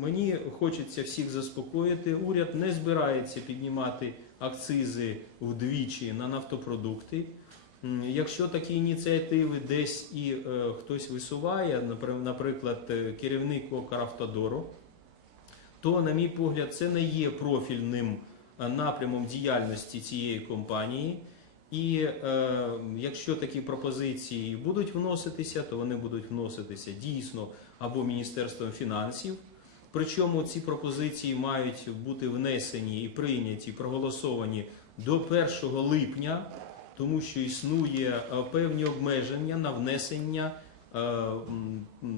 мені хочеться всіх заспокоїти. Уряд не збирається піднімати акцизи вдвічі на нафтопродукти. Якщо такі ініціативи десь і е, хтось висуває, наприклад, е, керівник Укравтодору, то, на мій погляд, це не є профільним е, напрямом діяльності цієї компанії. І е, якщо такі пропозиції будуть вноситися, то вони будуть вноситися дійсно або Міністерством фінансів. Причому ці пропозиції мають бути внесені і прийняті, проголосовані до 1 липня, тому що існує е, певні обмеження на внесення е,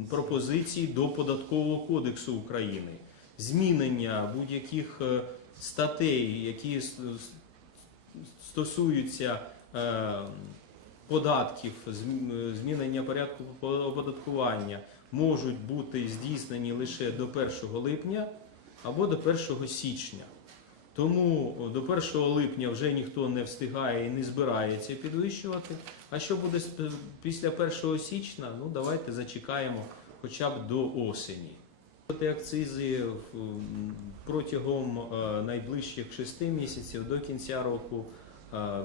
пропозицій до податкового кодексу України, змінення будь-яких е, статей, які стосуються податків, зм- змінення порядку оподаткування можуть бути здійснені лише до 1 липня або до 1 січня. Тому до 1 липня вже ніхто не встигає і не збирається підвищувати. А що буде після 1 січня? Ну давайте зачекаємо хоча б до осені. Акцизи протягом е, найближчих 6 місяців до кінця року е,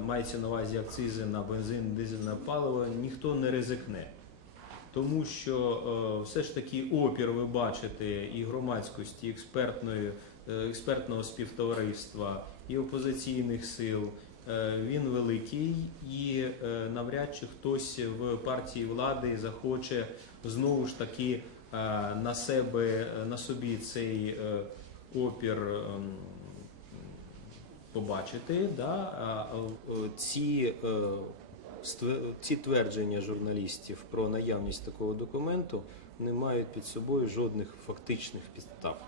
мається на увазі акцизи на бензин, дизельне паливо, ніхто не ризикне. Тому що е, все ж таки опір ви бачите і громадськості, і е, експертного співтовариства, і опозиційних сил. е, Він великий, і е, навряд чи хтось в партії влади захоче знову ж таки е, на себе на собі цей е, опір ем, побачити. Да? Е, ці е, ці твердження журналістів про наявність такого документу не мають під собою жодних фактичних підстав.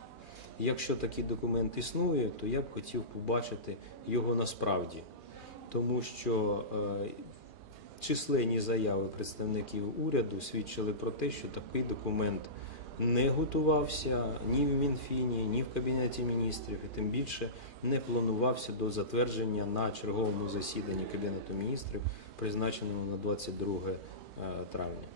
Якщо такий документ існує, то я б хотів побачити його насправді, тому що е, численні заяви представників уряду свідчили про те, що такий документ не готувався ні в Мінфіні, ні в Кабінеті міністрів, і тим більше не планувався до затвердження на черговому засіданні Кабінету міністрів, призначеному на 22 травня.